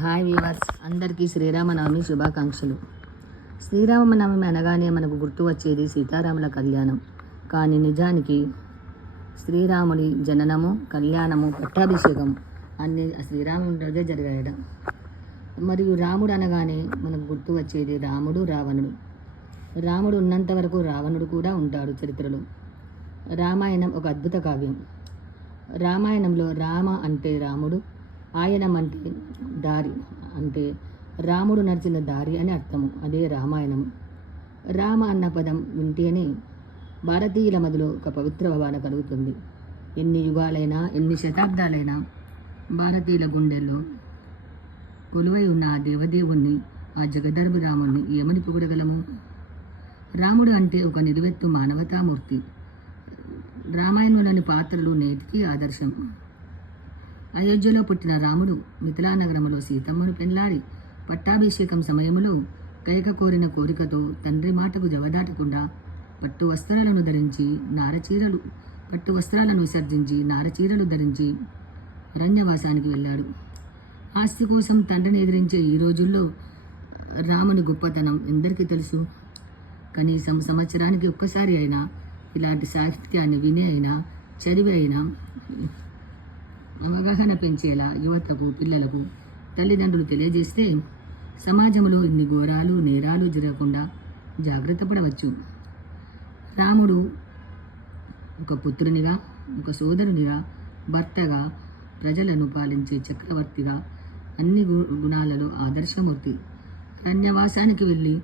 Hi weavers. అందరికీ శ్రీరామనవమి శుభాకాంక్షలు. శ్రీరామనవమి అనగానే మనకు గుర్తు వచ్చేది సీతారాముల కళ్యాణం. కానీ నిజానికి శ్రీరాముడి జననము కళ్యాణము పట్టాభిషేకం అన్ని శ్రీరాముడి రోజే జరిగాయడం మరియు రాముడు అనగానే మనకు గుర్తు వచ్చేది రాముడు రావణుడు. రాముడు ఉన్నంత వరకు రావణుడు కూడా ఉంటాడు చరిత్రలో. రామాయణం ఒక అద్భుత కావ్యం. రామాయణంలో రామ అంటే రాముడు ఆయనం అంటే దారి అంటే రాముడు నడిచిన దారి అని అర్థము. అదే రామాయణం. రామ అన్న పదం వింటేనే భారతీయుల మదిలో ఒక పవిత్ర భావన కలుగుతుంది. ఎన్ని యుగాలైనా ఎన్ని శతాబ్దాలైనా భారతీయుల గుండెల్లో కొలువై ఉన్న ఆ దేవదేవుణ్ణి ఆ జగదర్భు రాముణ్ణి ఏమని పొగడగలము? రాముడు అంటే ఒక నిలువెత్తు మానవతామూర్తి. రామాయణంలోని పాత్రలు నేటికి ఆదర్శం. అయోధ్యలో పుట్టిన రాముడు మిథిలానగరంలో సీతమ్మను పెళ్ళాడి పట్టాభిషేకం సమయంలో కైక కోరిన కోరికతో తండ్రి మాటకు జవదాటకుండా పట్టు వస్త్రాలను ధరించి నారచీరలు పట్టు వస్త్రాలను విసర్జించి నారచీరలు ధరించి అరణ్యవాసానికి వెళ్ళాడు. ఆస్తి కోసం తండ్రిని ఎదిరించే ఈ రోజుల్లో రాముని గొప్పతనం ఎందరికీ తెలుసు? కనీసం సంవత్సరానికి ఒక్కసారి అయినా ఇలాంటి సాహిత్యాన్ని విని అయినా చదివి అయినా అవగాహన పెంచేలా యువతకు పిల్లలకు తల్లిదండ్రులు తెలియజేస్తే సమాజంలో ఇన్ని ఘోరాలు నేరాలు జరగకుండా జాగ్రత్త పడవచ్చు. రాముడు ఒక పుత్రునిగా ఒక సోదరునిగా భర్తగా ప్రజలను పాలించే చక్రవర్తిగా అన్ని గుణాలలో ఆదర్శమూర్తి. అరణ్యవాసానికి వెళ్ళి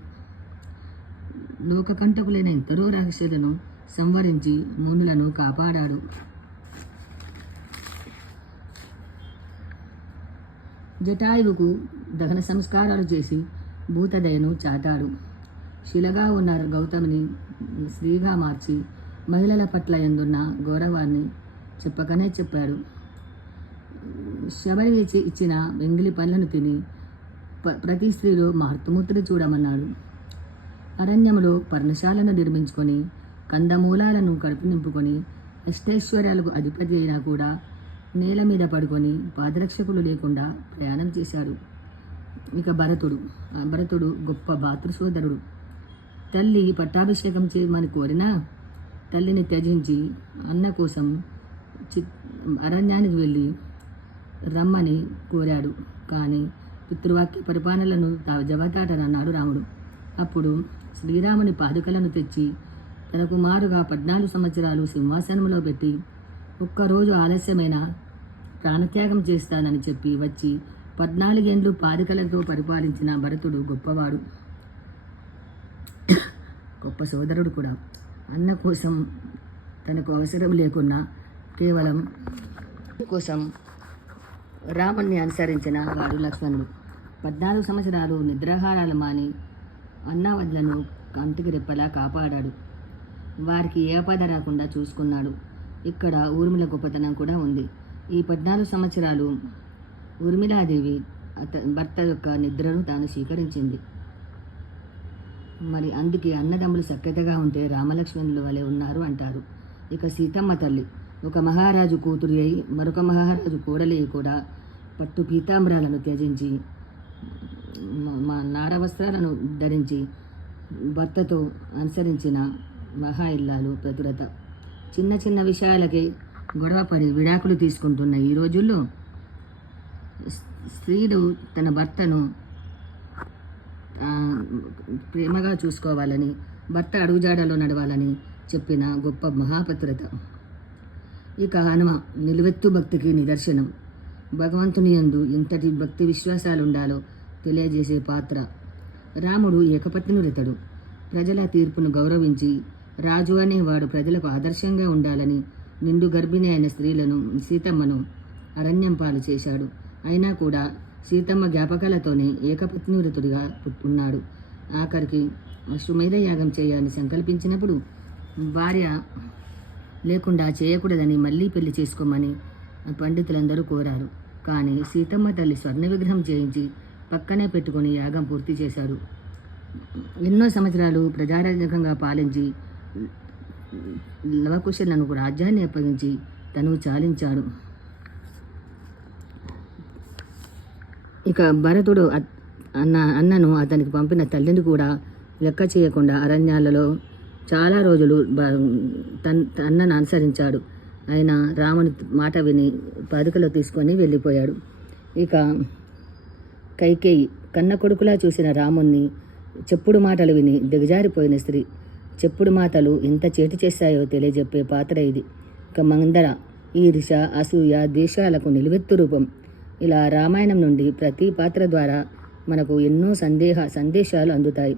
లోకకంటకులైన ఎంతరో రహస్యులను సంవరించి మునులను కాపాడాడు. జటాయువుకు దహన సంస్కారాలు చేసి భూతదయను చాటాడు. శిలగా ఉన్న గౌతమిని స్త్రీగా మార్చి మహిళల పట్ల ఎందున్న గౌరవాన్ని చెప్పకనే చెప్పాడు. శబరి ఇచ్చిన వెంగిలి పండ్లను తిని ప- ప్రతి స్త్రీలో మార్తుమూర్తిని చూడమన్నాడు. అరణ్యంలో పర్ణశాలను నిర్మించుకొని కందమూలాలను కడుపు నింపుకొని అష్టైశ్వర్యాలకు అధిపతి అయినా కూడా నేల మీద పడుకొని పాదరక్షకులు లేకుండా ప్రయాణం చేశాడు. ఇక భరతుడు భరతుడు గొప్ప భాతృసోదరుడు. తల్లి పట్టాభిషేకం చేయమని కోరినా తల్లిని త్యజించి అన్న కోసం చి అరణ్యానికి వెళ్ళి రమ్మని కోరాడు. కానీ పితృవాక్య పరిపాలనలను తా జవతాటనన్నాడు రాముడు. అప్పుడు శ్రీరాముని పాదుకలను తెచ్చి తన కుమారుగా పద్నాలుగు సంవత్సరాలు సింహాసనంలో పెట్టి ఒక్కరోజు ఆలస్యమైన ప్రాణత్యాగం చేస్తానని చెప్పి వచ్చి పద్నాలుగేండ్లు పాదికలతో పరిపాలించిన భరతుడు గొప్పవాడు. గొప్ప సోదరుడు కూడా. అన్న కోసం తనకు అవసరం లేకున్నా కేవలం కోసం రాముణ్ణి అనుసరించిన వాడు లక్ష్మణుడు. పద్నాలుగు సంవత్సరాలు నిద్రాహారాలు మాని అన్నావద్లను కంటికి రెప్పలా కాపాడాడు. వారికి ఏ పద రాకుండా చూసుకున్నాడు. ఇక్కడ ఊర్మిళ గొప్పతనం కూడా ఉంది. ఈ పద్నాలుగు సంవత్సరాలు ఊర్మిళాదేవి అత భర్త యొక్క నిద్రను తాను స్వీకరించింది. మరి అందుకే అన్నదమ్ములు సఖ్యతగా ఉంటే రామలక్ష్మణులు వలె ఉన్నారు అంటారు. ఇక సీతమ్మ తల్లి ఒక మహారాజు కూతురు అయి మరొక మహారాజు కోడలి కూడా పట్టు పీతాంబరాలను త్యజించి మా నార వస్త్రాలను ధరించి భర్తతో అనుసరించిన మహా ఇల్లాలు ప్రతురత చిన్న చిన్న విషయాలకే గొడవపడి విడాకులు తీసుకుంటున్న ఈ రోజుల్లో స్త్రీలు తన భర్తను ప్రేమగా చూసుకోవాలని భర్త అడుగుజాడలో నడవాలని చెప్పిన గొప్ప మహాపత్రత ఇక హనుమ నిలువెత్తు భక్తికి నిదర్శనం. భగవంతుని యందు ఎంతటి భక్తి విశ్వాసాలు ఉండాలో తెలియజేసే పాత్ర. రాముడు ఏకపత్నురితడు ప్రజల తీర్పును గౌరవించి రాజు అనేవాడు ప్రజలకు ఆదర్శంగా ఉండాలని నిండు గర్భిణి అయిన స్త్రీలను సీతమ్మను అరణ్యం పాలు చేశాడు. అయినా కూడా సీతమ్మ జ్ఞాపకాలతోనే ఏకపత్నివృతుడిగా ఉన్నాడు. ఆఖరికి అశ్వమేధ యాగం చేయాలని సంకల్పించినప్పుడు భార్య లేకుండా చేయకూడదని మళ్ళీ పెళ్ళి చేసుకోమని పండితులందరూ కోరారు. కానీ సీతమ్మ తల్లి స్వర్ణ విగ్రహం చేయించి పక్కనే పెట్టుకొని యాగం పూర్తి చేశారు. ఎన్నో సంవత్సరాలు ప్రజారాజకంగా పాలించి లవకుశలను రాజ్యాన్ని అప్పగించి తను చాలించాడు. ఇక భరతుడు అన్న అన్నను అతనికి పంపిన తల్లిని కూడా లెక్క చేయకుండా అరణ్యాలలో చాలా రోజులు తన్ అన్నను అనుసరించాడు. ఆయన రాముని మాట విని పాదుకలో తీసుకొని వెళ్ళిపోయాడు. ఇక కైకేయి కన్న కొడుకులా చూసిన రాముణ్ణి చెప్పుడు మాటలు విని దిగజారిపోయిన స్త్రీ చెప్పుడు మాటలు ఎంత చేటు చేశాయో తెలియజెప్పే పాత్ర ఇది. ఇక మందర ఈర్ష అసూయ దేశాలకు నిలువెత్తు రూపం. ఇలా రామాయణం నుండి ప్రతి పాత్ర ద్వారా మనకు ఎన్నో సందేహ సందేశాలు అందుతాయి.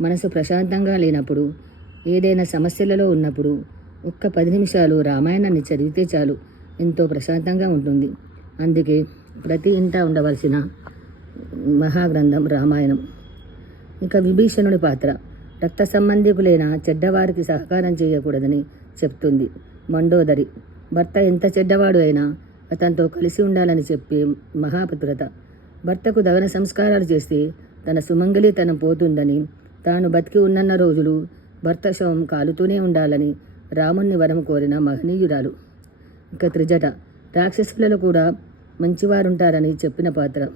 మనసు ప్రశాంతంగా లేనప్పుడు ఏదైనా సమస్యలలో ఉన్నప్పుడు ఒక్క పది నిమిషాలు రామాయణాన్ని చదివితే చాలు ఎంతో ప్రశాంతంగా ఉంటుంది. అందుకే ప్రతి ఇంట ఉండవలసిన మహాగ్రంథం రామాయణం. ఇక విభీషణుడి పాత్ర. రక్త సంబంధికులైన చెడ్డవారికి సహకారం చేయకూడదని చెప్తుంది మండోదరి. భర్త ఎంత చెడ్డవాడు అయినా అతనితో కలిసి ఉండాలని చెప్పే మహాపతురత భర్తకు దగన సంస్కారాలు చేస్తే తన సుమంగళితనం పోతుందని తాను బతికి ఉన్నన్న రోజులు భర్త శవం కాలుతూనే ఉండాలని రాముణ్ణి వరం కోరిన మహనీయురాలు. ఇక త్రిజట. రాక్షసులలో కూడా మంచివారుంటారని చెప్పిన పాత్ర.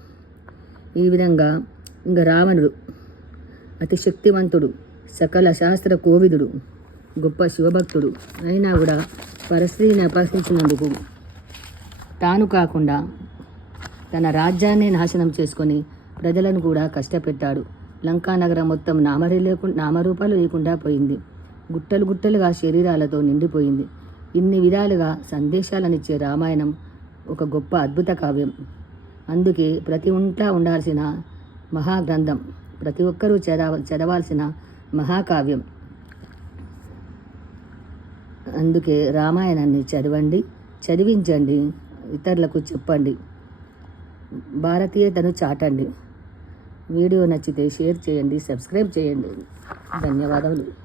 ఈ విధంగా ఇంకా రావణుడు అతి శక్తివంతుడు సకల శాస్త్ర కోవిదుడు గొప్ప శివభక్తుడు. అయినా కూడా పరస్త్రీని అపహరించినందుకు తాను కాకుండా తన రాజ్యాన్ని నాశనం చేసుకొని ప్రజలను కూడా కష్టపెట్టాడు. లంకా నగరం మొత్తం నామరి లేకుండా నామరూపాలు లేకుండా పోయింది. గుట్టలు గుట్టలుగా శరీరాలతో నిండిపోయింది. ఇన్ని విధాలుగా సందేశాలనిచ్చే రామాయణం ఒక గొప్ప అద్భుత కావ్యం. అందుకే ప్రతి ఉంట్లా ఉండాల్సిన మహాగ్రంథం ప్రతి ఒక్కరూ చదవ చదవాల్సిన మహాకావ్యం. అందుకే రామాయణాన్ని చదవండి చదివించండి ఇతరులకు చెప్పండి భారతీయతను చాటండి. వీడియో నచ్చితే షేర్ చేయండి సబ్స్క్రైబ్ చేయండి. ధన్యవాదములు.